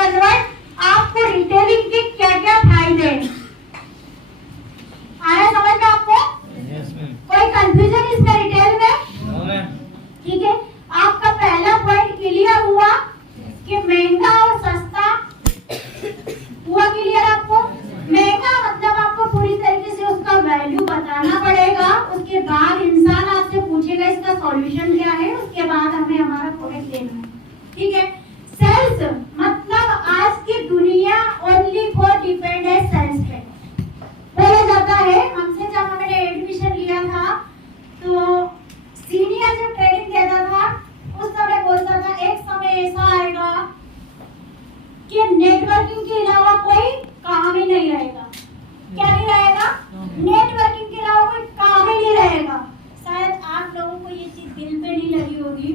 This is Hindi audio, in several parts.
कन्वर्ट, आपको रिटेलिंग के क्या क्या फायदे हैं। आया समझ में आपको? कोई कंफ्यूजन इसमें रिटेल में? ठीक है, आपका पहला पॉइंट क्लियर हुआ कि महंगा और सस्ता हुआ। क्लियर आपको? महंगा मतलब आपको पूरी तरीके से उसका वैल्यू बताना पड़ेगा, उसके बाद इंसान आपसे पूछेगा इसका सॉल्यूशन क्या है, उसके बाद हमें हमारा प्रोडक्ट लेना है। ठीक है, सेल्स मतलब आज की दुनिया ओनली फॉर डिपेंड है सेल्स पे। बोला जाता है, हमसे जब हमने एडमिशन लिया था तो सीनियर जब ट्रेनिंग देता था उस समय बोलता था एक समय ऐसा आएगा कि नेटवर्किंग के अलावा कोई काम ही नहीं रहेगा। क्या नहीं रहेगा? नेटवर्किंग के अलावा कोई काम ही नहीं रहेगा। शायद आप लोगों को ये चीज दिल पे नहीं लगी होगी।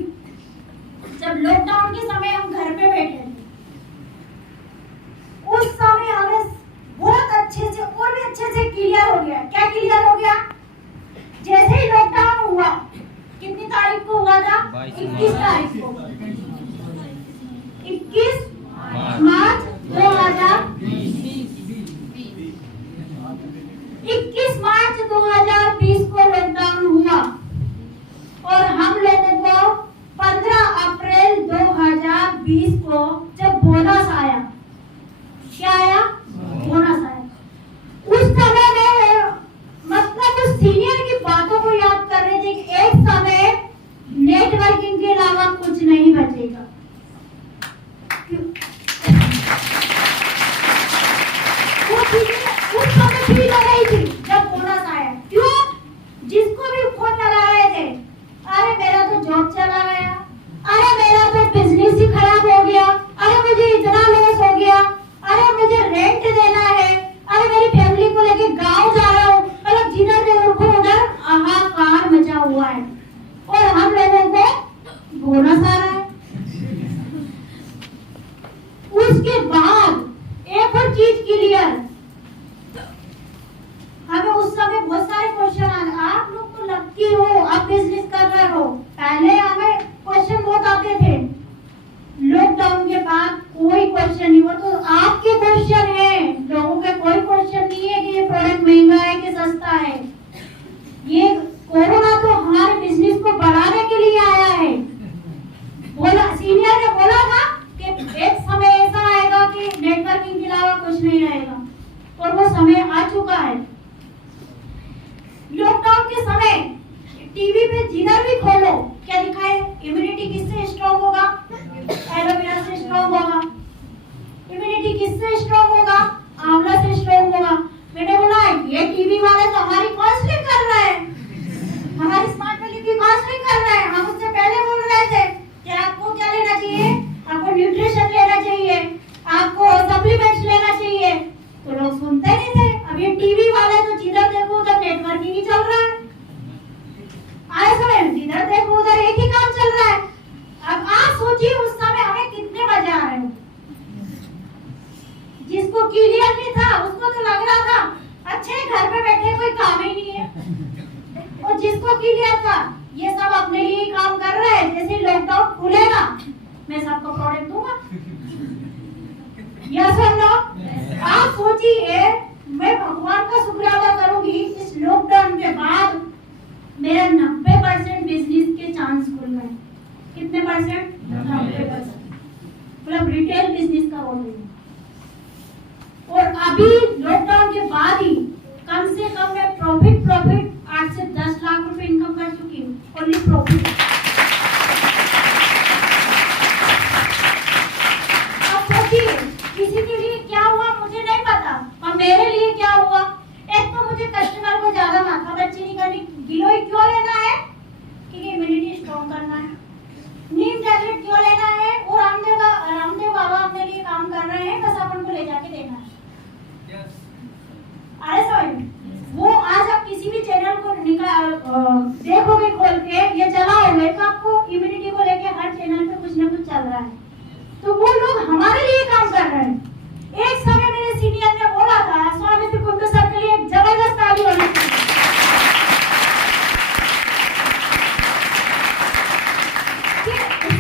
जब लॉकडाउन के समय हम घर पे बैठे थे, उस समय हमें बहुत अच्छे से और भी अच्छे से क्लियर हो गया। क्या क्लियर हो गया? जैसे ही लॉकडाउन हुआ, कितनी तारीख को हुआ था? 21 तारीख को, 21 मार्च 21 मार्च 2020 को लॉकडाउन हुआ और हम लोगों को 15 अप्रैल 2020 को जब बोनस आया, क्या आया? बोनस आया। उस समय में मतलब उस सीनियर की बातों को याद कर रहे थे कि एक समय नेटवर्किंग के अलावा कुछ नहीं बचेगा। उस समय फील हो रही थी जब बोनस आया। क्यों? जिसको भी फोन लगा रहे थे, अरे मेरा तो जॉब चला गया, अरे मेरा तो बिजनेस ही खराब हो गया, अरे मुझे इतना लॉस हो गया, अरे मुझे रेंट देना है, अरे मेरी फैमिली को लेके गांव जा रहा हूँ। मतलब जिधर देखो उधर हाहाकार मचा हुआ है और हम लोगों को बोनस आ रहा है। उसके बाद एक और चीज क्लियर, हमें उस समय बहुत सारे क्वेश्चन आए। आप लोग तो लकी हो, आप बिजनेस कर रहे हो। पहले हमें क्वेश्चन बहुत आते थे, लॉकडाउन के बाद कोई क्वेश्चन नहीं। वो तो आपके क्वेश्चन है, लोगों के कोई क्वेश्चन नहीं है कि ये प्रोडक्ट महंगा है कि सस्ता है। ये कोरोना तो हमारे बिजनेस को बढ़ाने के लिए आया है। बोला सीनियर ने बोला था कि एक समय ऐसा आएगा कि नेटवर्किंग के अलावा कुछ नहीं रहेगा और वो समय आ चुका है। लॉकडाउन के समय टीवी पे जिधर भी खोलो क्या दिखाए? इम्यूनिटी किससे स्ट्रॉन्ग होगा? एलोवेरा से स्ट्रॉन्ग होगा। इम्यूनिटी किससे स्ट्रॉन्ग होगा? आंवला से स्ट्रॉन्ग होगा। मैंने बोला ये टीवी वाले तो हमारी काउंसलिंग कर रहे हैं, हमारी स्मार्ट वैल्यू की काउंसलिंग कर रहे हैं। हम उससे पहले बोल रहे थे कि आपको क्या लेना चाहिए? आपको न्यूट्रिशन लेना चाहिए, आपको सप्लीमेंट्स लेना चाहिए, तो लोग सुनते नहीं थे। अब ये टीवी वाले तो जिधर देखो उधर नेटवर्किंग ही चल रहा है। आए समय जिधर देखो उधर एक ही काम चल रहा है। अब आप सोचिए उस समय हमें कितने मजे आ रहे हो। जिसको क्लियर नहीं था उसको तो लग रहा था अच्छे घर पे बैठे कोई काम ही नहीं है, और जिसको क्लियर था ये सब अपने लिए ही काम कर रहे हैं, जैसे लॉकडाउन खुलेगा मैं सबको प्रोडक्ट दूंगा। यस और नो? आप सोचिए, मैं भगवान का शुक्र अदा करूंगी इस लॉकडाउन के बाद मेरा 90% बिजनेस के चांस खुल गए। कितने परसेंट? 90%। मतलब रिटेल बिजनेस का बोल रही हूँ। और अभी लॉकडाउन के बाद ही कम से कम मैं प्रॉफिट 8 से 10 लाख रुपए इनकम कर चुकी हूँ, ओनली प्रॉफिट। अब सोचिए किसी के लिए क्या हुआ मुझे नहीं पता, और मेरे लिए क्या हुआ। एक तो मुझे कस्टमर को ज्यादा माथा बच्ची नहीं करनी। गिलोय क्यों लेना है? क्योंकि इम्यूनिटी स्ट्रॉन्ग करना है। नीम टैबलेट क्यों लेना है? वो रामदेव बाबा अपने लिए काम कर रहे हैं, बस अपन को ले जाके देना है। अरे समझ, वो आज आप किसी भी चैनल को देखोगे खोल के, ये चलाओगे तो आपको इम्यूनिटी को लेके हर चैनल पे कुछ ना कुछ चल रहा है। तो वो लोग हमारे लिए काम कर रहे हैं। एक समय मेरे सीनियर ने बोला था, स्वामी कुंडू सर के लिए एक जबरदस्त ताली होनी चाहिए।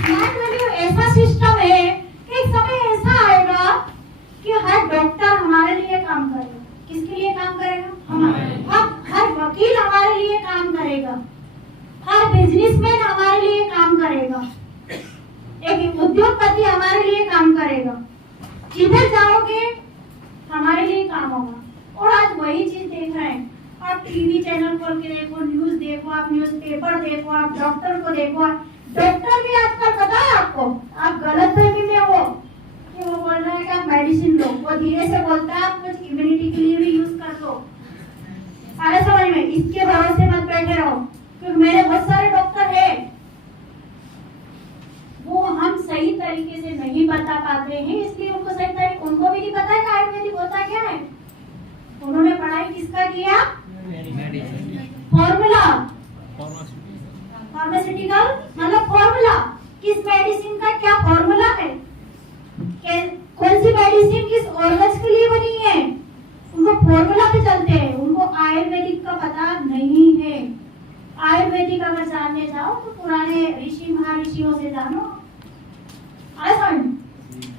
स्मार्ट वैल्यू ऐसा सिस्टम है, एक समय ऐसा आएगा कि हर डॉक्टर हमारे लिए काम करेगा। किसके लिए काम करेगा? हमारे। हर वकील हमारे लिए काम करेगा, हर बिजनेसमैन हमारे लिए काम करेगा, एक उद्योगपति हमारे लिए काम करेगा। जिधर जाओगे हमारे लिए काम होगा। और आज वही चीज देख रहे हैं। आप टीवी चैनल खोल के देखो, न्यूज देखो, आप न्यूज़पेपर देखो, आप डॉक्टर को देखो। डॉक्टर भी आजकल पता है आपको, आप गलत फहमी में हो कि वो बोल रहा है कि आप मेडिसिन लो, वो धीरे से बोलता है आप कुछ इम्यूनिटी के लिए भी यूज कर लो। अरे समझ में, इसके भरोसे मत बैठे रहो, क्योंकि मेरे बहुत सारे डॉक्टर हैं, वो हम सही तरीके से नहीं बता पाते हैं, इसलिए उनको सही तरीके, उनको भी नहीं पता है कि आयुर्वेदिक होता क्या है। उन्होंने पढ़ाई किसका किया? फॉर्मूला, फार्मास्यूटिकल मतलब फॉर्मूला। किस मेडिसिन का क्या फॉर्मूला है, कौन सी मेडिसिन किस ऑर्गन्स के लिए बनी है, उनको फॉर्मूला पे चलते हैं। उनको आयुर्वेदिक का पता नहीं है। आयुर्वेदिक अगर जानने जाओ तो पुराने ऋषि महर्षियों से जानो।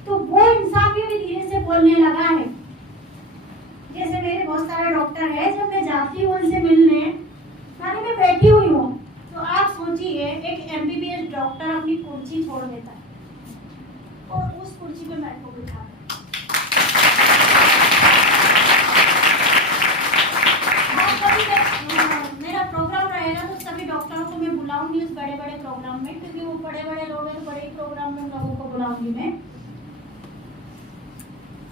तो वो इंसान भी धीरे से बोलने लगा है। जैसे मेरे बहुत सारे डॉक्टर हैं, जब मैं जाती हूँ उनसे मिलने, माने मैं बैठी हुई हूँ, तो आप सोचिए एक एमबीबीएस डॉक्टर अपनी कुर्सी छोड़ देता है और उस कुर्सी पे मेरे को बिठा मेरा प्रोग्राम रहेगा तो सभी डॉक्टरों को मैं बुलाऊंगी उस बड़े बड़े प्रोग्राम में, क्योंकि वो बड़े बड़े लोग हैं, बड़े प्रोग्राम में लोगों को बुलाऊंगी मैं।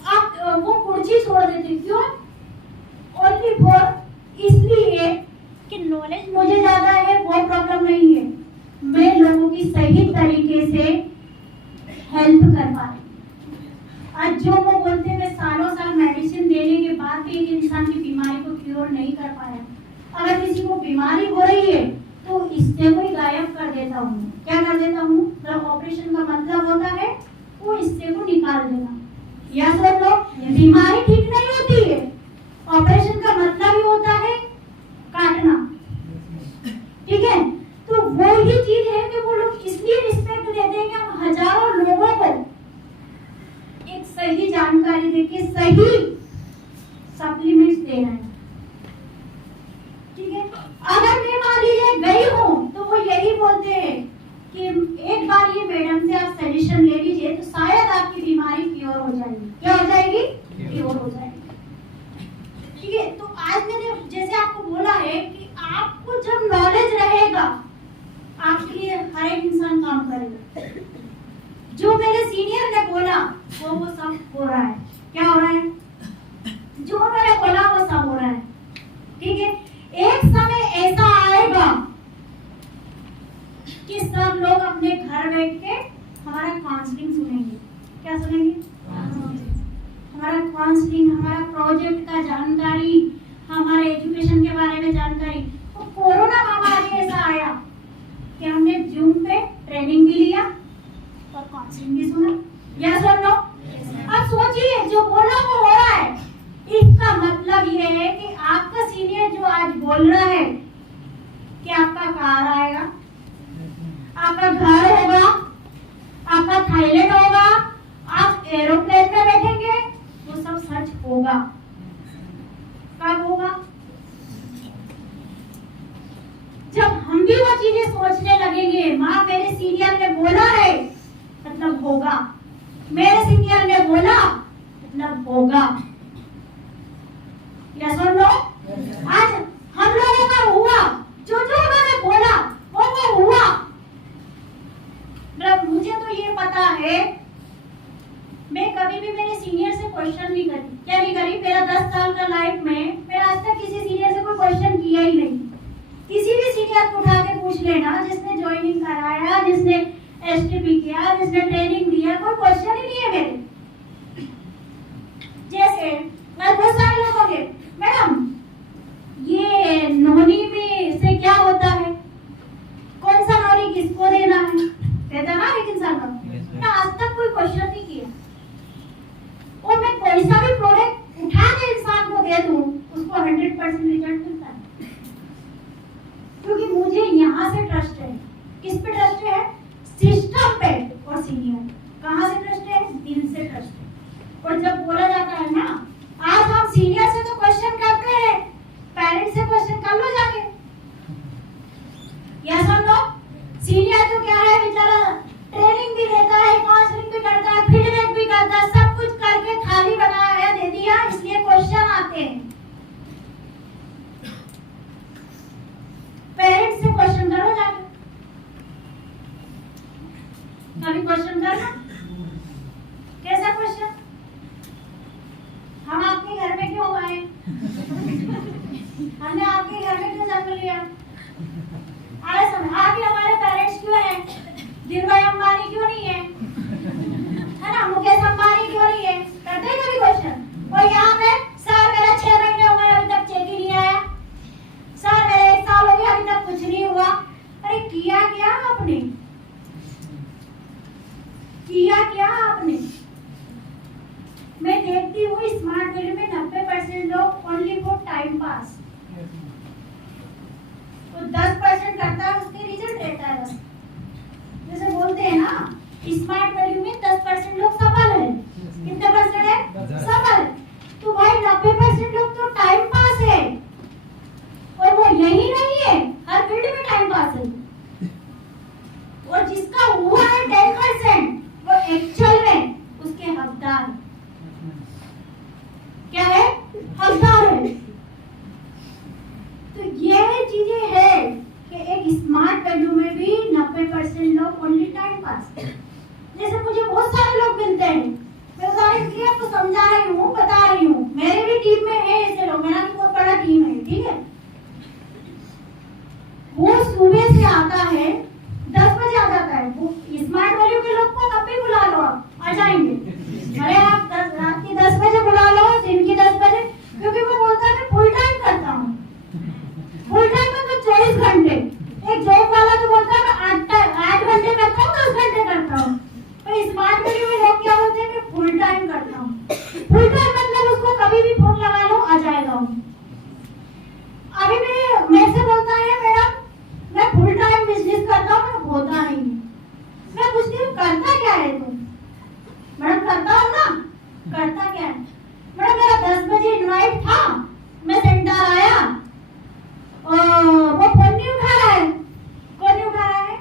आप वो कुर्सी छोड़ देते, क्यों? ओनली फॉर इसलिए कि नॉलेज मुझे ज्यादा है, वो प्रॉब्लम नहीं है, मैं लोगों की सही तरीके से हेल्प कर पा रही। आज जो वो बोलते हैं मैं सालों साल मेडिसिन देने के बाद भी एक इंसान की बीमारी को क्योर नहीं कर पाया। अगर किसी को बीमारी हो रही है तो इससे कोई गायब कर देता हूँ। क्या कर देता हूँ? मतलब ऑपरेशन का मतलब होता है वो इससे को निकाल देना। या सब लोग, बीमारी ठीक नहीं होती है, ऑपरेशन का मतलब ही होता है काटना। ठीक है, तो वो ही चीज है कि वो लोग इसलिए रिस्पेक्ट देते हैं कि हम हजारों लोगों को एक सही जानकारी देके सही सप्लीमेंट्स दे रहे हैं। ठीक है, अगर मैं मान लीजिए गई हूँ तो वो यही बोलते हैं कि एक बार ये मैडम से आप सजेशन ले लीजिए तो शायद आपकी बीमारी क्योर हो जाएगी। क्या हो जाएगी? क्योर हो जाएगी। ठीक है, तो आज मैंने जैसे आपको बोला है कि आपको जब नॉलेज रहेगा आपके लिए हर एक इंसान काम करेगा। जो मेरे सीनियर ने बोला वो सब हो रहा है। क्या हो रहा है? जो मैंने बोला वो सब हो रहा है। ठीक है, एक समय ऐसा आएगा कि सब लोग अपने घर बैठ के हमारा काउंसलिंग सुनेंगे। क्या सुनेंगे? हमारा काउंसलिंग, हमारा प्रोजेक्ट का जानकारी, हमारे एजुकेशन के बारे में जानकारी। तो कोरोना महामारी ऐसा आया कि हमने जूम पे ट्रेनिंग भी लिया और काउंसलिंग भी सुना। या सुन लो। अब सोचिए जो बोला वो हो रहा है। इसका मतलब ये है कि आपका सीनियर जो आज बोल रहा है कि आपका कार आएगा, आपका घर होगा, आपका थाईलैंड होगा, आप एरोप्लेन में बैठेंगे, वो सब सच होगा। कब होगा? जब हम भी वो चीजें सोचने लगेंगे। माँ मेरे सीनियर ने बोला है मतलब होगा, मेरे सीनियर ने बोला मतलब होगा। यस और नो? आज हम लोगों का हुआ, जो जो उन्होंने बोला वो हुआ। मतलब मुझे तो ये पता है, मैं कभी भी मेरे सीनियर से क्वेश्चन नहीं करी। क्या नहीं करी? मेरा 10 साल का लाइफ में मैंने आज तक किसी सीनियर से कोई क्वेश्चन किया ही नहीं। किसी भी सीनियर को उठा के पूछ लेना, जिसने ज्वाइनिंग कराया, जिसने एसटीपी किया, जिसने ट्रेनिंग दिया, कोई क्वेश्चन ही नहीं है मेरे। जैसे मैं बहुत सारे लोग हो गए, मैडम ये नोनी में से क्या होता है, कौन सा नोनी किसको देना है, कहता ना एक इंसान का। मैं आज तक कोई क्वेश्चन नहीं किया। और मैं कोई सा भी प्रोडक्ट उठा के इंसान को दे दूं उसको 100% रिजल्ट मिलता है, क्योंकि मुझे यहाँ से ट्रस्ट है। किस पे ट्रस्ट है? सिस्टम पे और सीनियर। कहाँ से ट्रस्ट है? दिल से ट्रस्ट है। और जब बोला जाता है ना, आज हम सीनियर से तो क्वेश्चन करते हैं, पेरेंट्स से क्वेश्चन कर लो जाके, या सुन लो। सीनियर तो क्या है बेचारा, ट्रेनिंग भी देता है, काउंसलिंग भी करता है, फीडबैक भी करता है, सब कुछ करके थाली बनाया है, दे दिया, इसलिए क्वेश्चन आते हैं। पेरेंट्स से क्वेश्चन करो जाके, कभी क्वेश्चन करना, कैसा क्वेश्चन, हम आपके घर में क्यों आए, हमने आपके घर में क्यों जन्म लिया, आप ही हमारे पेरेंट्स क्यों हैं, धीरूभाई अंबानी क्यों नहीं है ना, मुकेश अंबानी क्यों नहीं है, करते हैं कभी क्वेश्चन। और यहाँ पे सर मेरा 6 महीने हो गए अभी तक चेक ही नहीं आया, सर मेरे 1 साल हो गया अभी तक कुछ नहीं हुआ। अरे किया क्या आपने, किया क्या आपने। मैं देखती हूँ स्मार्ट वैल्यू में 90% लोग ओनली फॉर टाइम पास, तो 10% करता है, उसके रिजल्ट रहता है बस। जैसे बोलते हैं ना, स्मार्ट वैल्यू में 10% लोग सफल है, कितने परसेंट है सफल। तो भाई 90% लोग तो टाइम पास है, और वो यही नहीं है, हर फील्ड में टाइम पास है। और जिसका हुआ है 10%, वो एक्चुअल में उसके हकदार, क्या है, हकदार है। तो ये चीजें है कि एक स्मार्ट वैल्यू में भी 90% लोग ओनली टाइम पास। जैसे मुझे बहुत सारे लोग मिलते हैं, मैं उदाहरण के लिए आपको समझा रही हूँ, बता रही हूँ, मेरे भी टीम में है ऐसे लोग, मेरा भी बहुत बड़ा टीम है, ठीक है। वो सुबह से आता है, 10 बजे आ जाता है, वो स्मार्ट वैल्यू के लोग को कभी बुला लो, आप आ जाएंगे। अरे आप रात की 10 बजे बुला लो, दिन की 10 बजे, क्योंकि वो बोलता है मैं फुल टाइम करता हूँ, फुल टाइम में तो 24 घंटे। एक जॉब वाला तो बोलता है मैं 8 घंटे करता हूँ, 10 घंटे करता हूँ। पर स्मार्ट वैल्यू में लोग क्या बोलते हैं कि फुल टाइम करता हूँ। फुल टाइम मतलब उसको कभी भी फोन लगा लो, आ जाएगा। अभी मेरे से बोलता है मैडम मैं फुल टाइम बिजनेस करता हूँ, होता नहीं। मैं पूछती हूँ करता क्या है तुम, मैडम करता हूँ ना, करता क्या है मैडम, मेरा 10 बजे इनवाइट था, मैं सेंटर आया, वो फोन नहीं उठा रहा है, कौन नहीं उठा रहा है,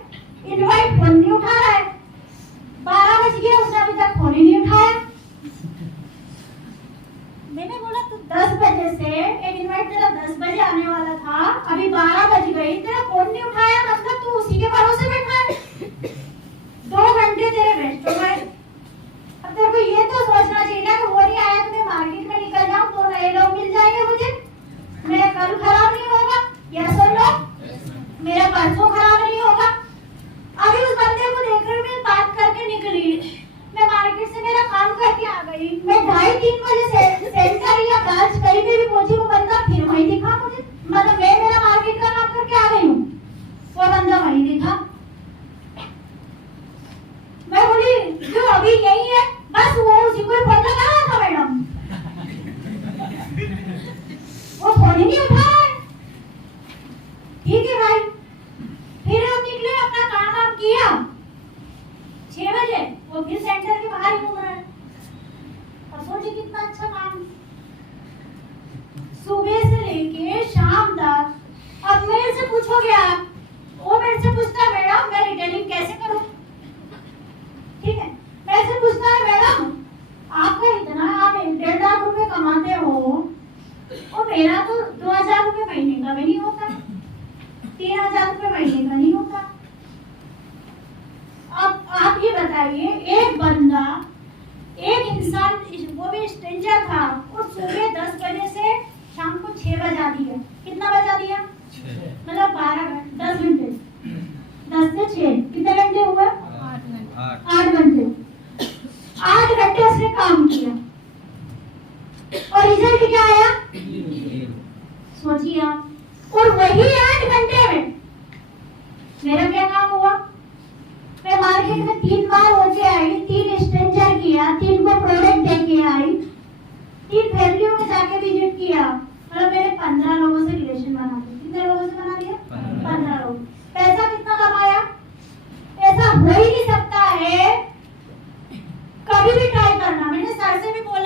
इनवाइट फोन नहीं उठा रहा है, 12 बज गया उसने अभी तक फोन ही नहीं उठाया। मैंने बोला तू 10 बजे से, एक इनवाइट तेरा 10 बजे आने वाला था, अभी 12 बज गई, तेरा फोन नहीं उठाया, मतलब तू उसी के भरोसे बैठा है, 2 घंटे तेरे वेस्ट हो गए। अब तेरे को ये तो सोचना चाहिए ना कि वो नहीं आया तो मैं मार्केट में निकल जाऊं तो नए लोग मिल जाएंगे मुझे, मेरा कल खराब नहीं होगा, या सुन लो मेरा परसों खराब नहीं होगा। अभी उस बंदे को देखकर मैं बात करके निकली, मैं मार्केट से मेरा काम करके आ गई, मैं 2:30-3 बजे से सेंटर या ब्रांच कहीं पे भी पहुंची, वो बंदा फिर वहीं दिखा मुझे, मतलब मैं मेरा मार्केट का काम करके आ गई हूँ, वो बंदा वहीं दिखा। मैं बोली क्यों अभी यही है, बस वो उसी को फोन लगा रहा था मैडम, वो फोन ही नहीं उठा रहा है। ठीक है भाई, फिर हम निकले, अपना काम आप किया, 6 बजे वो फिर सेंटर के बाहर घूम रहा है। और सोचिए कितना अच्छा काम, सुबह से लेके शाम तक। अब मेरे से पूछोगे आप, वो मेरे से पूछता है मैडम मैं रिटेलिंग कैसे करूं, ठीक है, मेरे से पूछता है मैडम आपका इतना, आप 1.5 लाख रुपए कमाते हो, और मेरा तो 2,000 रुपए महीने का भी नहीं होता, 3,000 रुपए महीने का नहीं होता। अब आप ये बताइए, एक बंदा, एक इंसान, वो भी स्ट्रेंजर था, और सुबह 10 बजे से शाम को 6 बजा दिया, कितना बजा दिया, मतलब 12 घंटे, 10 घंटे, 10 से 6 कितने घंटे हुए, 8 घंटे, 8 घंटे उसने काम किया, और रिजल्ट क्या आया, सोचिए आप। और वही 8 घंटे में मेरा क्या काम हुआ, मैं मार्केट में 3 बार होके आई, 3 स्ट्रेंजर किया, 3 को प्रोडक्ट देके आई, 3 फैमिलियों में जाके विजिट किया, मतलब मैंने 15 लोगों से रिलेशन बना दिया। कितने लोगों से बना दिया, 15 लोग। पैसा कितना कमाया, ऐसा हो ही नहीं सकता है, कभी भी ट्राई करना, मैंने सर से भी बोला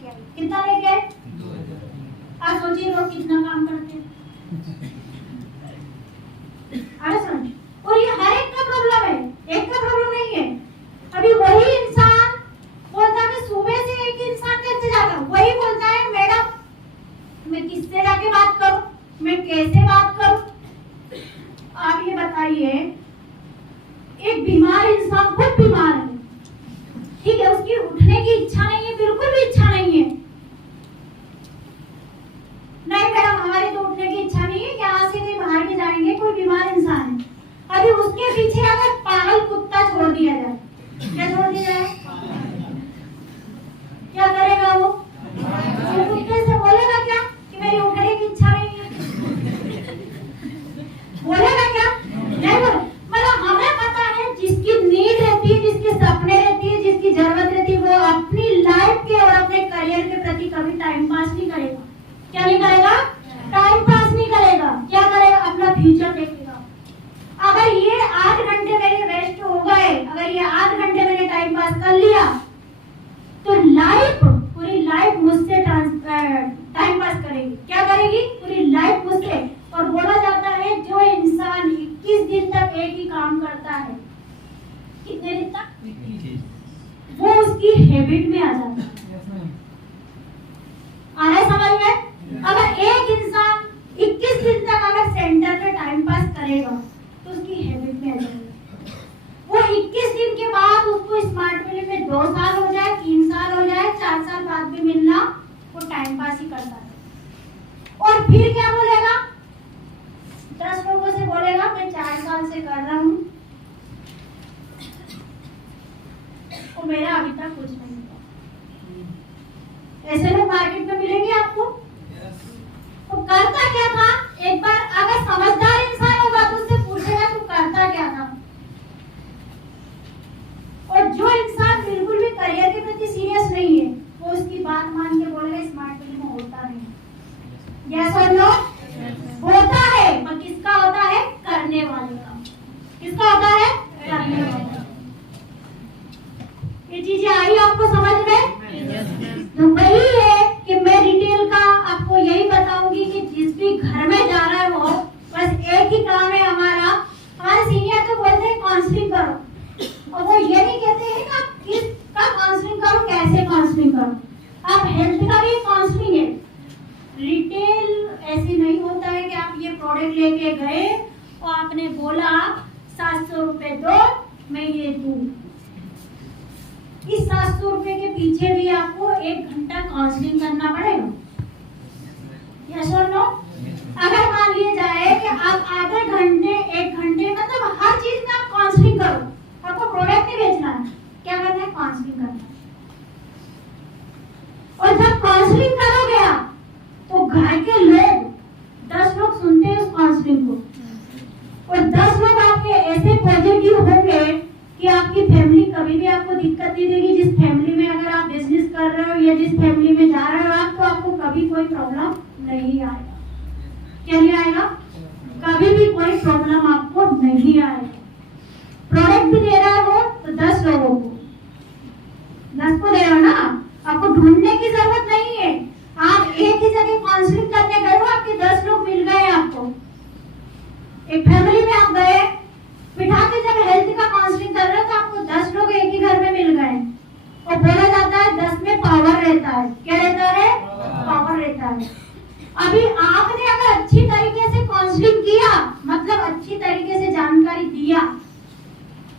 लेके आई। कितना लेके आए? आप सोचिए लोग कितना काम करते हैं। अरे समझ, और ये हर एक का प्रॉब्लम है, एक का प्रॉब्लम नहीं है। अभी वही इंसान बोलता है सुबह से एक इंसान कैसे जाता, वही बोलता है मैडम मैं किससे जाके बात करूं, मैं कैसे बात करूं। आप ये बताइए, एक बीमार इंसान खुद बीमार है, ठीक है, उसकी उठने की इच्छा नहीं है, बिल्कुल भी इच्छा नहीं है। नहीं मैडम हमारी तो उठने की इच्छा नहीं है, यहाँ से कहीं बाहर भी जाएंगे, कोई बीमार इंसान है। अभी उसके पीछे अगर पागल कुत्ता छोड़ दिया जाए, क्या छोड़ दिया जाए, क्या करेगा वो? कुत्ते से बोलेगा क्या कि मेरी उठने की इच्छा नहीं है? बोलेगा क्या? नहीं बोले। मतलब हमें पता है जिसकी नीड रहती है, जिसके सपने रहती है, जिसकी जरूरत रहती है, वो अपनी लाइफ के और अपने करियर के प्रति कभी टाइम पास नहीं करेगा। क्या नहीं करेगा? टाइम पास नहीं करेगा। क्या करेगा? अपना फ्यूचर देखेगा। अगर ये 8 घंटे मेरे वेस्ट हो गए, अगर ये 8 घंटे मैंने टाइम पास कर लिया, तो लाइफ, पूरी लाइफ मुझसे टाइम पास करेगी। क्या करेगी? पूरी लाइफ मुझसे। और बोला जाता है जो इंसान 21 दिन तक एक ही काम करता है, कितने दिन तक, वो उसकी हैबिट में आ जाता है। आ रहा है समझ में? अगर एक इंसान 21 दिन तक अगर सेंटर पे टाइम पास करेगा तो उसकी हैबिट में आ जाएगा। वो 21 दिन के बाद उसको स्मार्ट वैली में 2 साल हो जाए, 3 साल हो जाए, 4 साल बाद भी मिलना, वो टाइम पास ही करता है। और फिर क्या बोलेगा? 10 लोगों से बोलेगा मैं 4 साल से कर रहा हूँ और मेरा अभी तक कुछ नहीं हुआ। ऐसे लोग मार्केट में मिलेंगे आपको। तो करता क्या था? एक बार अगर समझदार इंसान होगा तो उससे पूछेगा तू करता क्या था। और जो इंसान बिल्कुल भी करियर के प्रति सीरियस नहीं है, वो उसकी बात मान के बोलेगा स्मार्ट वैली में होता नहीं। यस और नो? होता है, पर किसका होता है? करने वाले का। किसका होता है? करने वाले का। ये चीजें आई आपको समझ में? तो वही है कि मैं डिटेल का आपको यही बताऊंगी कि जिस भी घर में जा रहे हो, बस एक ही काम है हमारा। हमारे सीनियर तो बोलते हैं काउंसलिंग करो, और वो ये नहीं कहते हैं कि आप किसका काउंसलिंग करो, कैसे काउंसलिंग करो। आप हेल्थ का भी काउंसलिंग है। रिटेल ऐसे नहीं होता है कि आप ये प्रोडक्ट लेके गए और आपने बोला 700 रुपए दो मैं ये दूं। इस 700 रुपए के पीछे भी आपको 1 घंटा काउंसलिंग करना पड़ेगा। यस और नो? अगर मान लिया जाए कि आप आधे घंटे 1 घंटे मतलब हर चीज में आप काउंसलिंग करो, आपको प्रोडक्ट नहीं बेचना है, क्या करना है? काउंसलिंग करना है। और जब काउंसलिंग करोगे आप तो घर के लोग 10 लोग सुनते हैं उस काउंसलिंग को, और 10 लोग आपके ऐसे पॉजिटिव होंगे कि आपकी फैमिली कभी भी आपको दिक्कत नहीं देगी। जिस फैमिली में अगर आप बिजनेस कर रहे हो या जिस फैमिली में जा रहे हो आप, तो आपको कभी कोई प्रॉब्लम नहीं आएगा। क्या नहीं आएगा? कभी भी कोई प्रॉब्लम आपको नहीं आएगा। प्रोडक्ट भी दे रहा हो तो 10 लोगों को, 10 को दे रहा हो ना, आपको ढूंढने की जरूरत नहीं है। आप एक ही जगह काउंसलिंग करने गए हो, आपके 10 लोग मिल गए आपको। एक फैमिली में आप गए, बिठा के जब हेल्थ का काउंसलिंग कर रहे हो तो आपको 10 लोग एक ही घर में मिल गए। और बोला जाता है 10 में पावर रहता है। क्या रहता है? पावर रहता है। अभी आपने अगर अच्छी तरीके से काउंसलिंग किया, मतलब अच्छी तरीके से जानकारी दिया,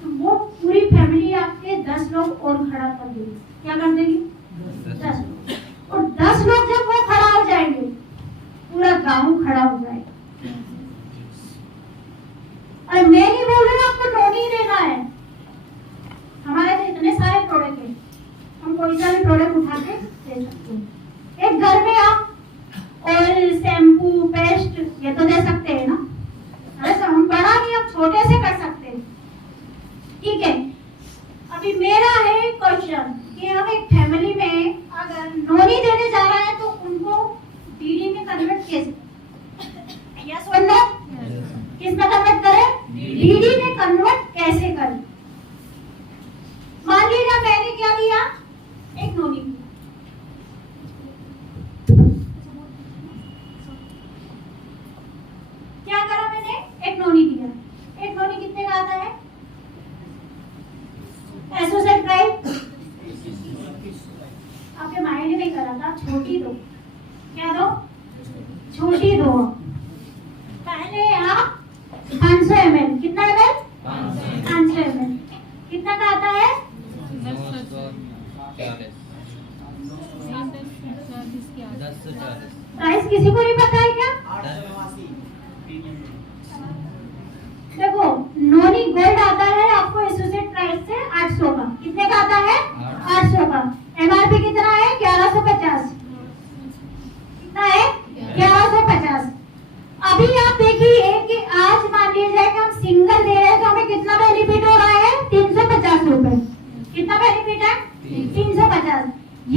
तो वो पूरी फैमिली आपके 10 लोग और खड़ा कर देगी। क्या कर देगी? 10 लोग। और 10 लोग जब वो खड़ा हो जाएंगे, पूरा गांव खड़ा हो जाएगा। और मैं नहीं बोल रही आपको नोट ही देना है। हमारे तो इतने सारे प्रोडक्ट हैं, हम कोई सा भी प्रोडक्ट उठा के दे सकते हैं। एक घर में आप ऑयल, शैम्पू, पेस्ट ये तो दे सकते हैं ना। ऐसा हम बड़ा नहीं, आप छोटे से कर सकते हैं। ठीक है, अभी मेरा है क्वेश्चन कि हम एक फैमिली में अगर नोनी देने जा रहे हैं तो उनको डीडी में कन्वर्ट कैसे? यस और नो? किस में कन्वर्ट करें? डीडी में कन्वर्ट कैसे करें? मान लीजिए मैंने क्या दिया, एक नोनी, छोटी दो। पहले आप 500 ml, कितना ml? 500 ml। कितना का आता है? 1040। प्राइस किसी को नहीं पता है क्या? देखो नोनी गोल्ड आता है आपको एसोसिएट प्राइस से 800 का। कितने का आता है? 800 का। एमआरपी कितना है? 1150। कितना है? 1150। अभी आप देखिए कि आज मान लीजिए कि हम सिंगल दे रहे हैं तो हमें कितना बेनिफिट हो रहा है? 350 रुपए। कितना बेनिफिट है? 350।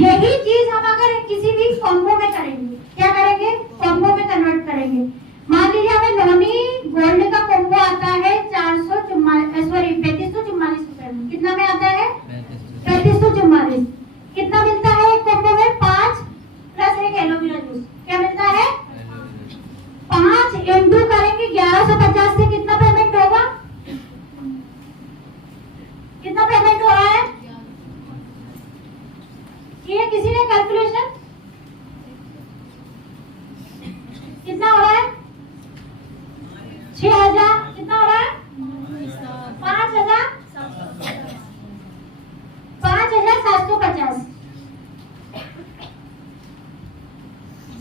यही चीज हम अगर किसी भी कॉम्बो में करेंगे, क्या करेंगे? कॉम्बो में कन्वर्ट करेंगे। मान लीजिए हमें नोनी गोल्ड का कॉम्बो आता है 3544 रुपए में। कितना में आता है? 3544। कितना मिलता है एक कॉम्बो में? 5 प्लस एक एलोवेरा जूस। क्या मिलता है? 5 इंटू करेंगे 1150 से कितना पेमेंट होगा? कितना पेमेंट हो रहा है? ये किसी ने कैलकुलेशन कितना हो रहा है? 6000। कितना हो रहा है? 5750।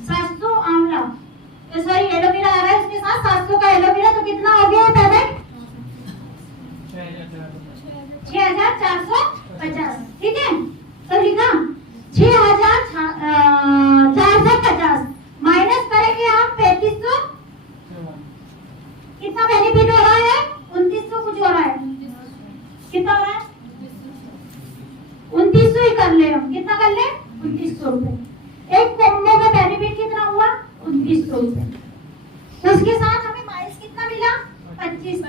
700 आंवला, सॉरी एलोवेरा आ रहा है उसके साथ 700 का एलोवेरा, तो कितना हो गया पेमेंट? 6450। ठीक है, तो लिखा 6450 माइनस करेंगे हम 3500। कितना बेनिफिट हो रहा है? 2900 कुछ हो रहा है। कितना हो रहा है? 2900 ही कर ले हम। कितना कर ले? 2900 रुपए। एक कॉम्बो में बेनिफिट कितना हुआ? 2900 रुपए। उसके साथ हमें माइल्स कितना मिला? 25।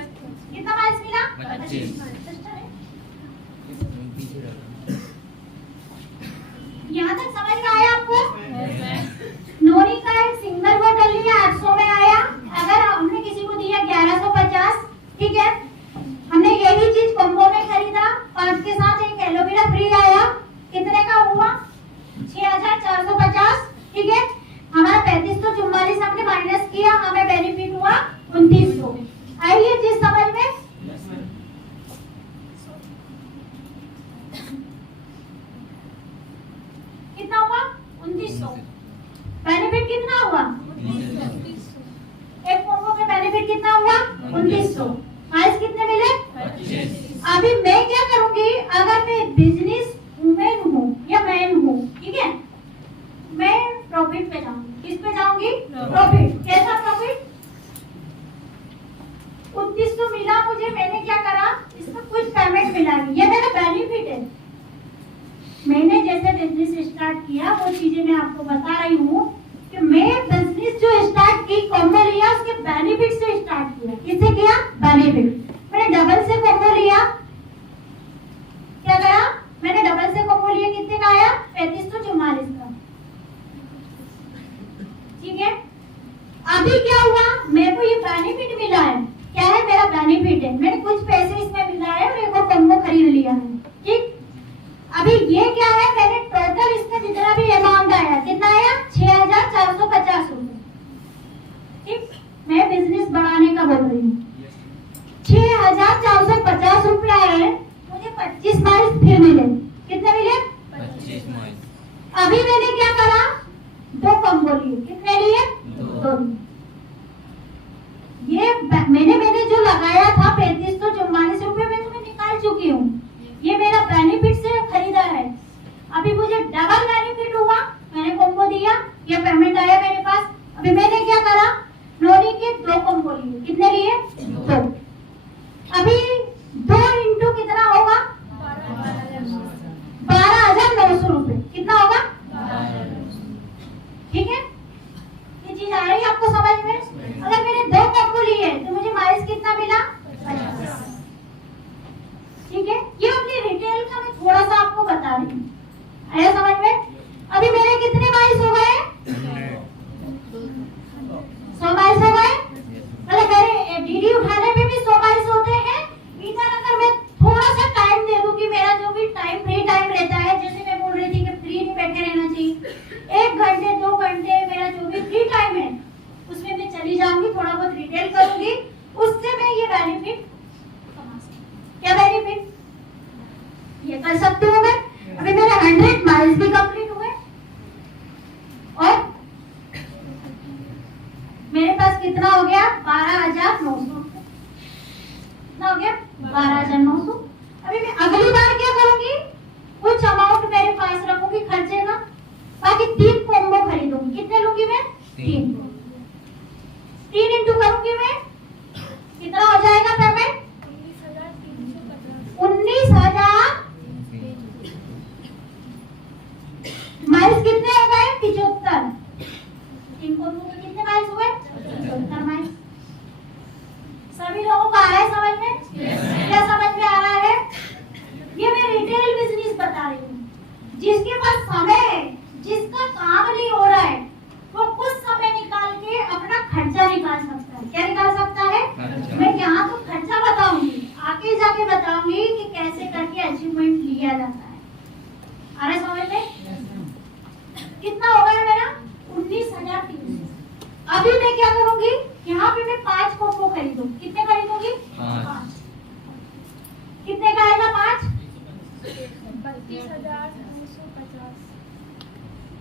कितना माइल्स मिला? 25। यहाँ तक समझ में आया आपको? नोनी का एक सिंगल बोतल लिया 800 में आया। अगर हमने किसी को दिया 1150, ठीक है, हमने यही चीज कॉम्बो में खरीदा, 5 के साथ एक एलोवेरा फ्री आया, कितने का हुआ? 6450। ठीक है, हमारा 3544 हमने माइनस किया, हमें बेनिफिट हुआ 2900। आई ये चीज समझ में? कितना हुआ? 2900। बेनिफिट कितना हुआ? एक कॉम्बो में बेनिफिट कितना हुआ? 2900। प्राइस कितने मिले? 25। अभी मैं क्या करूंगी, अगर मैं बिजनेस वुमेन हूँ या मैन हूँ, ठीक है, मैं प्रॉफिट पे जाऊंगी। किस पे जाऊंगी? प्रॉफिट। कैसा प्रॉफिट? 2900 मिला मुझे, मैंने क्या करा, इसमें कुछ पेमेंट मिला, ये मेरा बेनिफिट है। मैंने जैसे बिजनेस स्टार्ट किया वो चीजें मैं आपको बता रही हूँ कि मैं बिजनेस जो स्टार्ट की, कॉम्बो लिया, उसके बेनिफिट से स्टार्ट किया। किससे किया? बेनिफिट। मैंने डबल से कॉम्बो लिया, क्या करा? मैंने डबल से कॉम्बो लिया, कितने का आया? 3544 का। ठीक है, अभी क्या हुआ, मेरे को ये बेनिफिट मिला है। क्या है? मेरा बेनिफिट है, मैंने कुछ पैसे इसमें मिला है और एक और कॉम्बो खरीद लिया है। ठीक, अभी ये क्या है, मैंने टोटल इसका जितना भी अमाउंट आया, कितना आया? 6450 रुपए। ठीक, मैं बिजनेस बढ़ाने का बोल रही हूँ। 6450 रुपए आए, मुझे 25 माइल्स फिर मिले। कितने मिले? 25 माइल्स। अभी मैंने क्या करा? 2 कॉम्बो लिए। कितने लिए? 2। ये मैंने जो लगाया था 3544 रुपए में तो मैं निकाल चुकी हूँ। ये मेरा बेनिफिट से खरीदा है। अभी मुझे डबल बेनिफिट हुआ, मैंने कॉम्बो दिया, ये पेमेंट आया मेरे पास। अभी मैंने क्या करा? नोनी के 2 कॉम्बो लिए। कितने लिए? 2। अभी 2 इंटू कितना होगा? 12,900 रुपए। कितना होगा? ठीक है, ये चीज आ रही है आपको समझ में? अगर मैंने 2 कॉम्बो लिए तो मुझे माइल्स कितना मिला? 50। ठीक है, ये अपनी रिटेल का मैं थोड़ा सा आपको बता रही हूँ। आया समझ में? अभी मेरे कितने माइल्स हो गए? 100 माइल्स हो गए। मतलब मेरे डीडी उठाने में भी 100 माइल्स होते हैं। इधर अगर मैं थोड़ा सा टाइम दे दूं कि मेरा जो भी टाइम फ्री टाइम रहता है, जैसे मैं बोल रही थी कि फ्री नहीं बैठे रहना चाहिए, 1 घंटे 2 घंटे मेरा जो भी फ्री टाइम है कर सकती हूँ मैं। अभी मेरे 100 माइल्स भी कंप्लीट हुए और मेरे पास कितना हो गया 12,900। कितना हो गया 12,900। अभी मैं अगली बार क्या करूंगी, कुछ अमाउंट मेरे पास रखूंगी खर्चे का, बाकी 3 कॉम्बो खरीदूंगी। कितने लूंगी मैं 3 इंटू करूंगी मैं, कितना हो जाएगा पेमेंट 19,000 माइल्स। कितने हो गए 75। 3 कॉम्बो के कितने माइल्स हुए 75 माइल्स। सभी लोगों को आ रहा है समझ में? क्या समझ में आ रहा है? ये मैं रिटेल बिजनेस बता रही हूँ। जिसके पास समय है, जिसका काम नहीं हो रहा है, वो कुछ समय निकाल के अपना खर्चा निकाल सकता है। क्या निकाल सकता है? मैं यहाँ तो खर्चा बताऊंगी, आगे जाके बताऊंगी कि कैसे करके अचीवमेंट लिया जाता है। आ रहा है समझ में? कितना हो गया मेरा 19,300। अभी मैं क्या करूंगी, यहाँ पे मैं 5 कॉम्बो खरीदूंगी। कितने खरीदूंगी 5। कितने का आएगा 5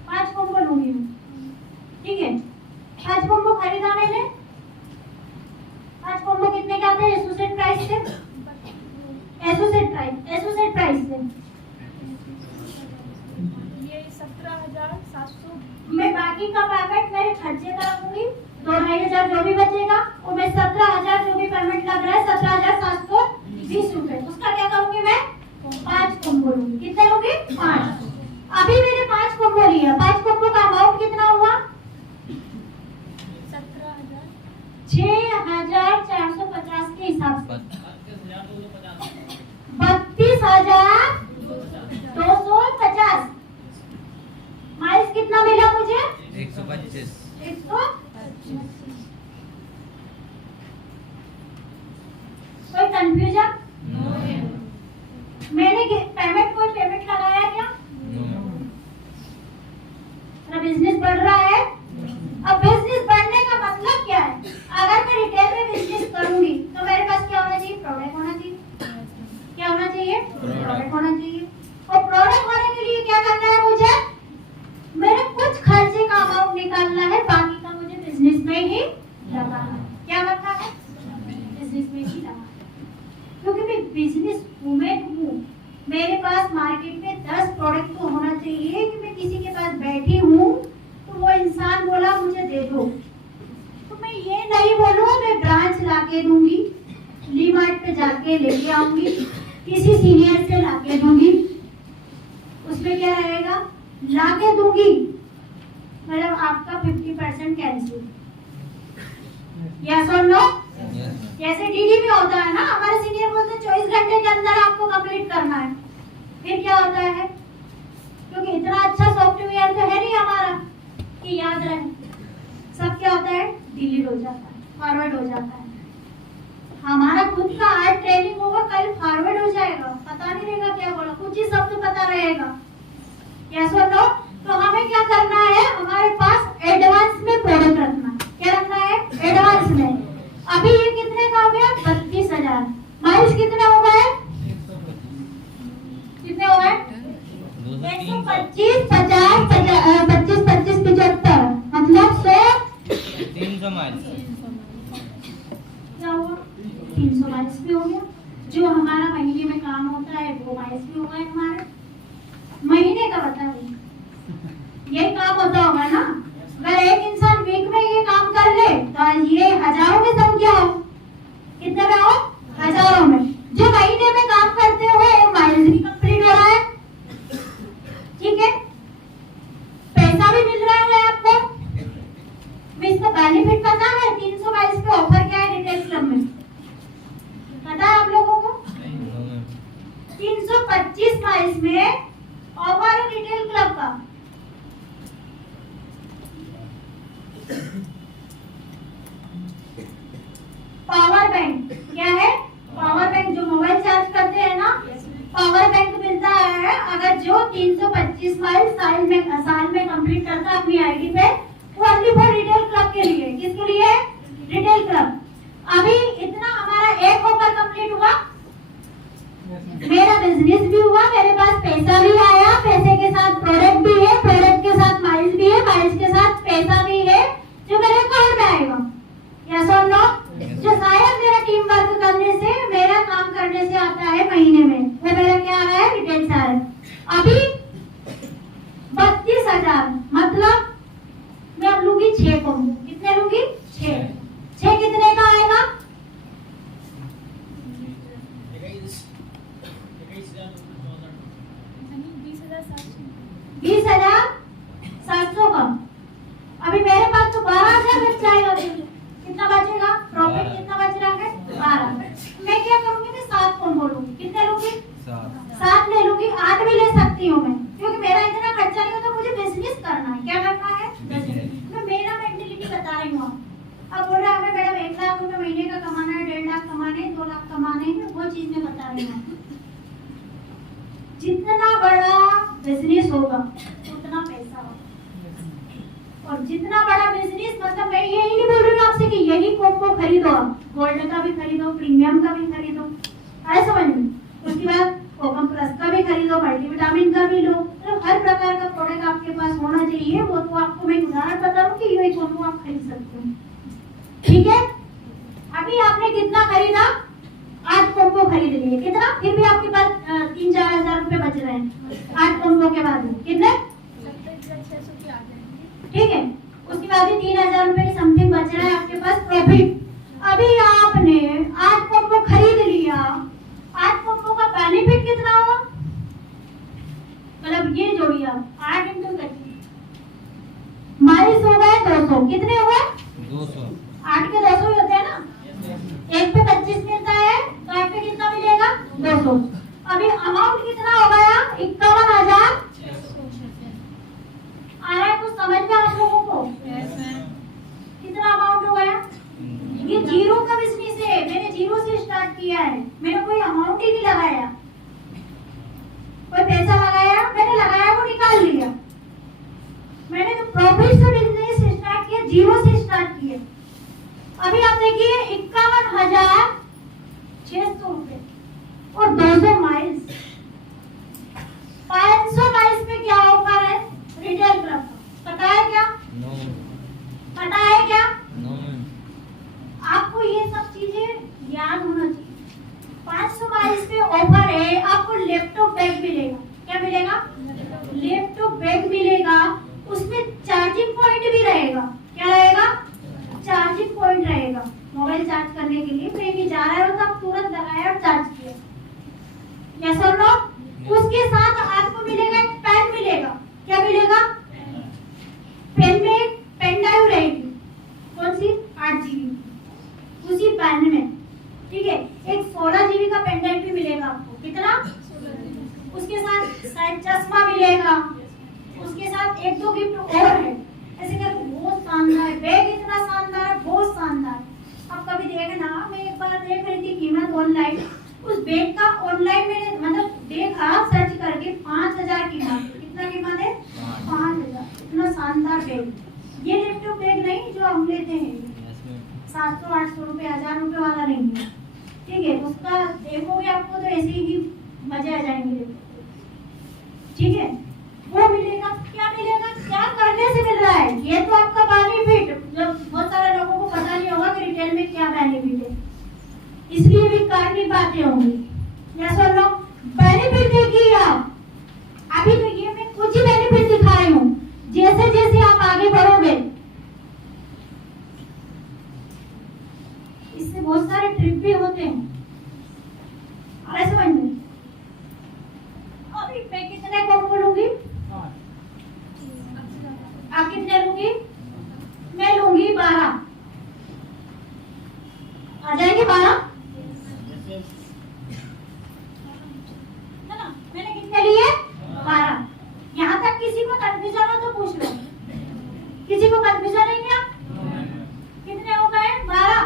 5 कॉम्बो लूंगी मैं, ठीक है। 5 कॉम्बो खरीदा मैंने। 5 कॉम्बो कितने का आते हैं एसोसिएट प्राइस से? एसोसिएट प्राइस से ये 17,700। मैं बाकी का पेमेंट मेरे खर्चे का रखूंगी। 2,500 जो भी बचेगा वो मैं 17,000 जो भी पेमेंट लग रहा है 17,720 रुपए, उसका क्या करूंगी मैं 5 कॉम्बो लूंगी। कितने लूंगी 5। अभी मैंने 5 कॉम्बो लिया। 5 कॉम्बो का अमाउंट कितना हुआ 6,450 के हिसाब से 32,250 माइल्स। कितना मिला मुझे 125। 125। कोई कंफ्यूजन? मैंने कोई पेमेंट लगाया क्या? मेरा बिजनेस बढ़ रहा है। अब बिजनेस बढ़ने का मतलब क्या है? अगर मैं रिटेल में बिजनेस करूंगी तो मेरे पास क्या होना चाहिए? प्रोडक्ट होना चाहिए। क्या होना चाहिए? प्रोडक्ट होना चाहिए। और प्रोडक्ट होने के लिए क्या करना है मुझे? मेरे कुछ खर्चे का अमाउंट निकालना है, बाकी का मुझे बिजनेस में ही लगाना है। क्या करना है? बिजनेस में ही लगाना है। क्योंकि मैं बिजनेस वूमेन हूँ, मेरे पास मार्केट में 10 प्रोडक्ट तो होना चाहिए कि मैं किसी के पास बैठी हूँ तो वो इंसान बोला मुझे दे दो, तो मैं ये नहीं बोलूँ मैं ब्रांच लाके दूंगी, डी-मार्ट पे जाके लेके आऊंगी, किसी सीनियर से लाके दूंगी। उसमें क्या रहेगा? लाके दूंगी मतलब आपका 50% कैंसिल। यस और नो? जैसे डीडी में होता है ना, हमारे सीनियर बोलते हैं 24 घंटे के अंदर आपको कंप्लीट करना है। फिर क्या होता है, क्योंकि इतना अच्छा सॉफ्टवेयर तो है नहीं हमारा कि याद रहे, सब क्या होता है डिलीट हो जाता है, फॉरवर्ड हो जाता है। हमारा खुद का आज ट्रेनिंग होगा, कल फॉरवर्ड हो जाएगा, पता नहीं रहेगा क्या बोला, कुछ ही शब्द पता रहेगा। यस और नो? तो हमें क्या करना है, हमारे पास एडवांस में प्रोडक्ट रखना है। क्या रखना है? एडवांस में। अभी ये कितने का हो गया 32,000। माइल्स कितने हो गए? कितने हो गए 125, 50, 25, 25, 75 मतलब 300 माइल्स। क्या हुआ 300 माइल्स भी हो गया। जो हमारा महीने में काम होता है वो माइल्स भी हो गए हमारे महीने का। बताइए यही काम होता होगा ना? अगर एक इंसान वीक में ये काम कर ले तो ये हजारों में संख्या हो। कितने में हो? हजारों में। जो महीने में काम करते हो माइल्स भी कंप्लीट हो रहा है, ठीक है, पैसा भी मिल रहा है आपको। इसका बेनिफिट पता है 300 माइल्स पे ऑफर क्या है रिटेल क्लब में? पता है आप लोगों को? 325 माइल्स में ऑफर है रिटेल क्लब का। पावर बैंक क्या है? पावर बैंक जो मोबाइल चार्ज करते हैं ना, पावर बैंक मिलता है। अगर जो 325 माइल साल में कंप्लीट करता है अपनी आईडी पे, वो ओनली फॉर रिटेल क्लब के लिए। किसके लिए? Retail club. अभी इतना हमारा एक ऑफर कंप्लीट हुआ, मेरा बिजनेस भी हुआ, मेरे पास अब बोल रहे हैं हमें मैडम 1 लाख रुपए महीने का कमाना है, 1.5 लाख कमाने हैं, 2 लाख कमाने हैं, वो चीज में बता रही हूँ। जितना बड़ा बिजनेस होगा उतना पैसा होगा, और जितना बड़ा बिजनेस मतलब मैं यही नहीं बोल रही हूँ आपसे कि यही कोको खरीदो, आप गोल्ड का भी खरीदो, प्रीमियम का भी खरीदो, आए समझ में। उसके बाद कोकम प्लस का भी खरीदो, मल्टीविटामिन का भी लो, तो हर प्रकार का प्रोडक्ट आपके पास होना चाहिए। वो तो आपको मैं उदाहरण बता रहा हूँ कि ये कोको आप खरीद सकते हो, ठीक है। अभी आपने कितना खरीदा, 8 कोको खरीद लिए, कितना, फिर भी आपके पास 3-4 हजार रुपए बच रहे हैं 8 कोको के बाद कितने, 600 के आ जाएंगे। ठीक है। उसके बाद भी 3000 रुपए की समथिंग बच रहा है आपके पास प्रॉफिट। अभी आपने 8 कोको खरीद लिया, 8 कोको का बेनिफिट कितना हुआ, मतलब ये जोड़िए आप 8 इंटू माइल्स हो गए 200, कितने हुए 200। 8 के 200 ही होते हैं ना, एक पे 25 मिलता है तो 8 पे कितना मिलेगा 200। अभी अमाउंट कितना हो गया 51,000 आ रहा है, कुछ समझ में आप लोगों को, कितना अमाउंट हो गया। ये जीरो का बिजनेस है, मैंने जीरो से स्टार्ट किया है, मैंने कोई अमाउंट ही नहीं लगाया, कोई पैसा लगाया, मैंने लगाया वो निकाल लिया। मैंने तो प्रॉफिट से बिजनेस स्टार्ट किया, जीरो से स्टार्ट किया। अभी आप देखिए 51,600 रुपए और 200 माइल्स, 500 माइल्स पे क्या ऑफर है रिटेल क्लब का, पता है क्या, नो पता है क्या, नो। आपको ये सब चीजें याद होना चाहिए। 500 माइल्स पे ऑफर है, आपको लैपटॉप बैग मिलेगा, क्या मिलेगा, लैपटॉप बैग मिलेगा, उसमें चार्जिंग पॉइंट भी रहेगा, क्या रहेगा, चार्जिंग पॉइंट रहेगा, मोबाइल चार्ज करने के लिए कहीं भी जा रहा है तो आप तुरंत लगाया और चार्ज किया, यस और नो। उसके साथ आपको मिलेगा एक पेन मिलेगा, क्या मिलेगा, पेन में एक पेन ड्राइव रहेगी, कौन सी 8 GB उसी पेन में, ठीक है। एक 16 GB का पेन ड्राइव भी मिलेगा आपको, कितना, उसके साथ शायद चश्मा मिलेगा, उसके साथ 1-2 गिफ्ट और है, ऐसे करके बहुत शानदार है, बैग इतना शानदार है, बहुत शानदार। अब कभी देखना, मैं एक बार देख रही थी कीमत ऑनलाइन, उस बैग का ऑनलाइन मैंने मतलब देखा सर्च करके 5,000 कीमत, कितना कीमत है 5,000, इतना शानदार बैग। ये लैपटॉप बैग नहीं जो हम लेते हैं 700-800 रुपए 1,000 रुपए वाला नहीं है, ठीक है। उसका देखोगे आपको तो ऐसे ही मजे आ जाएंगे, ठीक है। वो मिलेगा, क्या मिलेगा, क्या करने से मिल रहा है, ये तो आपका बेनिफिट, जब बहुत सारे लोगों को पता नहीं होगा कि रिटेल में क्या बेनिफिट है, इसलिए भी कर नहीं पाते होंगे। या सुन लो, बेनिफिट देखिए आप, अभी तो ये मैं कुछ ही बेनिफिट दिखा रही हूँ, जैसे जैसे आप आगे बढ़ोगे इससे बहुत सारे ट्रिप भी होते हैं, अरे समझ में। अभी मैं कितने को बोलूंगी, आप कितने लूंगी, मैं लूंगी 12, आ जाएंगे 12 है ना, मैंने कितने लिए 12। यहाँ तक किसी को कंफ्यूजन हो तो पूछ लो, किसी को कंफ्यूजन नहीं है, कितने हो गए 12,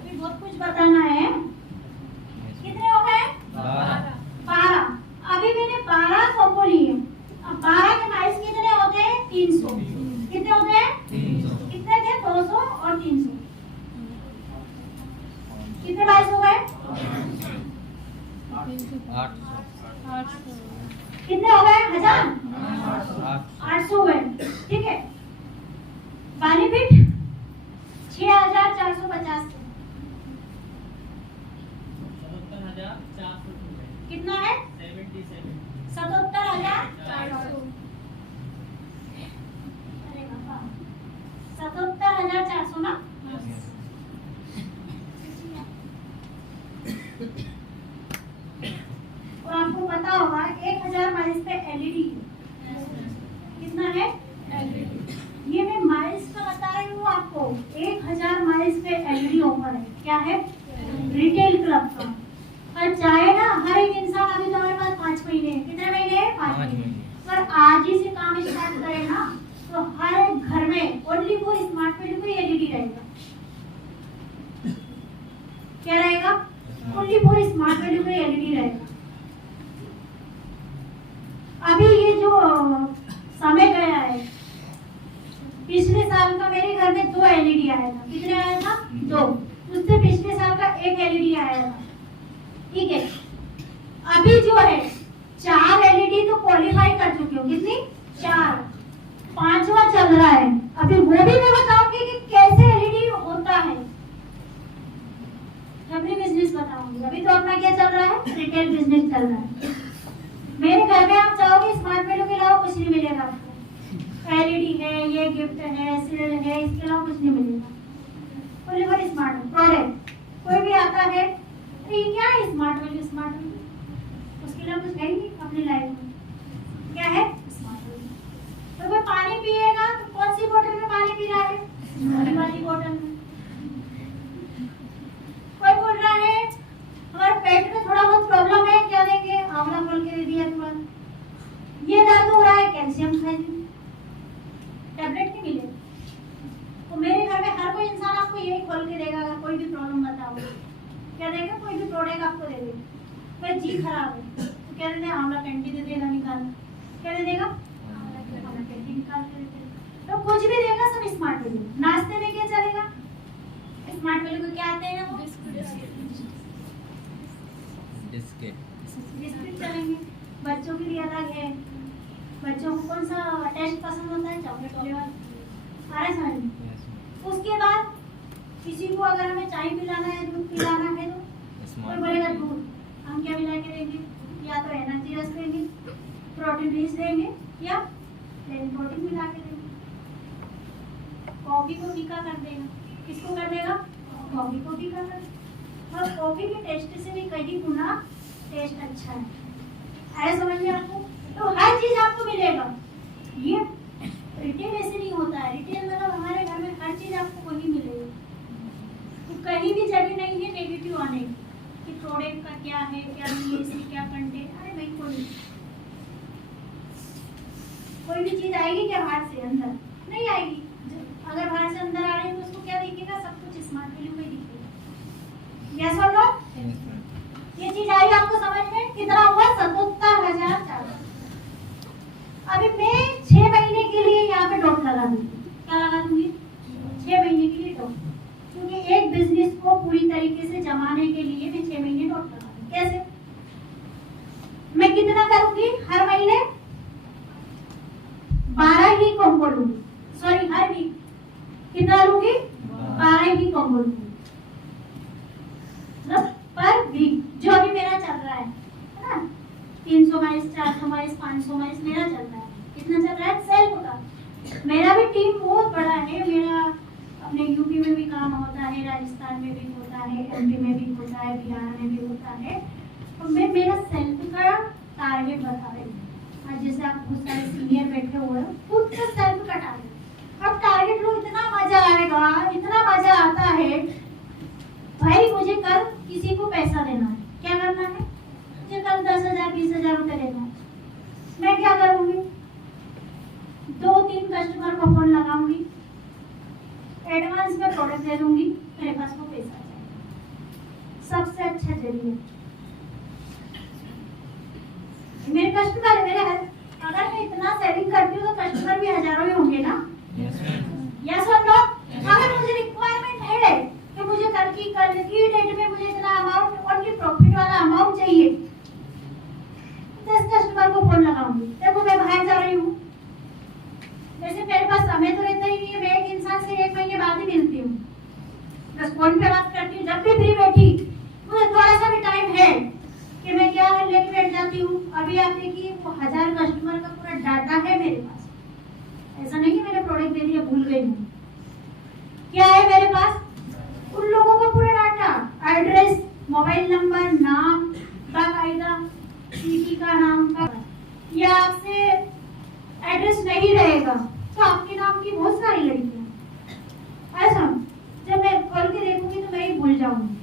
अभी बहुत कुछ बताना है, कितने हो गए 12। अभी मैंने 12 कॉम्बो लिए, अब 12 के माइल्स कितने होते हैं 300, कितने होते हैं 300। कितने थे 200 और 300, कितने माइल्स हो गए 800। कितने हो गए 1000, 800। 800 हुए, ठीक है। बेनिफिट 6,450 कितना है 77,400, 77,400 ना। और आपको पता होगा 1,000 माइल्स पे एलईडी कितना है, ये मैं माइल्स का बता रही हूँ आपको, 1,000 माइल्स पे एलईडी ऑफर है, क्या है रिटेल क्लब का। और चाहे ना हर एक इंसान, अभी तो हमारे पास 5 महीने, कितने महीने हैं 5 महीने, पर आज ही से काम स्टार्ट करें ना तो हर एक घर में पिछले साल का मेरे घर में 2 एलईडी आया था। कितने आया था? 2। उससे पिछले साल का 1 एलईडी आया था। ठीक है, अभी जो है 4 एलईडी तो क्वालिफाई कर चुकी हूँ। कितनी? 4। 5वां चल रहा है। अभी वो भी मैं बताऊंगी कि कैसे एलईडी होता है। अपनी बिजनेस बताऊंगी। अभी तो अपना क्या चल रहा है? रिटेल बिजनेस चल रहा है। मेरे घर में आप जाओगे, स्मार्ट वैल्यू के अलावा कुछ नहीं मिलेगा आपको। एलईडी है, ये गिफ्ट है, सील है, इसके अलावा कुछ नहीं मिलेगा। Fully for smart product. कोई भी आता है तो ये क्या है? Smart value. स्मार्ट वैल्यू उसके अलावा कुछ है ही नहीं अपनी लाइफ में। क्या है? Smart value. तो कोई पानी पिएगा तो कौन सी बोतल में पानी पी रहा है? स्मार्ट वाली बोतल में। कोई बोल रहा है हमारे पेट में थोड़ा बहुत प्रॉब्लम है, क्या देंगे? आंवला खोल के दे दिया तुरंत। ये दर्द हो रहा है, कैल्शियम खाइए। टैबलेट नहीं मिले तो मेरे घर में हर कोई इंसान आपको यही खोल के देगा। अगर कोई भी प्रॉब्लम बताओ क्या देगा? कोई भी प्रोडक्ट आपको दे देगा। कोई जी खराब है तो क्या देते हैं? आंवला कैंडी दे देगा निकाल। क्या दे देगा? आंवला कैंडी निकाल के दे देगा। तो कुछ भी देगा, सब स्मार्ट वैल्यू। नाश्ते में क्या चलेगा? स्मार्ट वैल्यू को क्या आते हैं? वो बिस्किट चलेंगे। बच्चों के लिए अलग है। बच्चों को कौन सा टेस्ट पसंद होता है? Chocolate flavour. आ रहा है समझ? उसके बाद किसी को अगर हमें चाय पिलाना है, दूध पिलाना है तो कोई बोलेगा दूध। हम क्या मिला के देंगे? या तो एनर्जी रस देंगे, प्रोटीन रिच देंगे, या प्लेन प्रोटीन मिला के देंगे। कॉफी को फीका कर देगा। किसको कर देगा? कॉफी को फीका कर देगा। और कॉफी के टेस्ट से भी कहीं गुना टेस्ट अच्छा है। आया समझ में आपको? तो हर चीज आपको मिलेगा। ये रिटेल ऐसे नहीं होता है। रिटेल मतलब हमारे घर में हर चीज आपको वही मिलेगी। तो कहीं भी जगह नहीं है नेगेटिव आने कि प्रोडक्ट का क्या है, क्या नहीं है, इसमें क्या कंटेंट। अरे भाई कोई भी चीज आएगी क्या बाहर से अंदर? नहीं आएगी। अगर बाहर से अंदर आ रही है तो उसको क्या दिखेगा? सब कुछ स्मार्ट वैल्यू में दिखेगा। यस और नो? ये चीज आई आपको समझ में? कितना हुआ? 77,400। अभी मैं 6 महीने के लिए यहाँ पे डॉट लगा दूंगी। क्या लगा दूंगी? 6 महीने के लिए डॉट। क्योंकि एक बिजनेस को पूरी तरीके से जमाने के लिए मैं 6 महीने डॉट लगा दूंगी। कैसे? मैं कितना करूंगी? हर महीने 12 ही कॉम्बो लूंगी। सॉरी, हर वीक कितना लूंगी? 12 ही कॉम्बो लूंगी। पर वीक जो अभी मेरा चल रहा है ना, 300 माइल्स, 400 माइल्स, 500 माइल्स मेरा चल रहा है। कितना चल रहा है? सेल्फ का। मेरा भी टीम बहुत बड़ा है। मेरा अपने यूपी में भी काम होता है, राजस्थान में भी होता है, एमपी में भी होता है, बिहार में भी होता है। तो मैं मेरा सेल्फ का टारगेट बता रही हूँ। आज जैसे आप बहुत सारे सीनियर बैठे हुए हो, खुद का सेल्फ का टारगेट। अब टारगेट लो, इतना मजा आएगा, इतना मजा आता है। भाई मुझे कल किसी को पैसा देना है। क्या करना है? मुझे कल 10,000 20,000 रुपए देना है। मैं क्या करूंगी? 2-3 कस्टमर को फोन लगाऊंगी, एडवांस में प्रोडक्ट दे दूंगी, मेरे पास वो पैसा आ जाएगा। सबसे अच्छा जरिए मेरे कस्टमर है। मेरे अगर मैं इतना सेलिंग करती हूँ तो कस्टमर भी हजारों में होंगे ना? यस और नो? अगर मुझे रिक्वायरमेंट है कि मुझे कल की डेट में मुझे इतना अमाउंट, ओनली प्रॉफिट वाला अमाउंट चाहिए, 10 कस्टमर को फोन लगाऊंगी। देखो मैं बाहर जा रही हूँ, वैसे मेरे पास समय तो रहता ही नहीं है। मैं एक इंसान से 1 महीने बाद ही मिलती हूँ, बस फोन पे बात करती हूँ। जब भी फ्री बैठी, मुझे थोड़ा सा भी टाइम है कि मैं क्या लेके बैठ जाती हूँ। अभी आप देखिए वो 1000 कस्टमर का पूरा डाटा है मेरे पास। ऐसा नहीं कि मैंने प्रोडक्ट दे दिया भूल गई हूँ। क्या है मेरे पास? उन लोगों का पूरा डाटा, एड्रेस, मोबाइल नंबर, नाम, बाकायदा सिटी का नाम का। या आपसे एड्रेस नहीं रहेगा तो आपके नाम की बहुत सारी लड़कियां। ऐसा जब मैं खोल के देखूंगी तो मैं ही भूल जाऊंगी।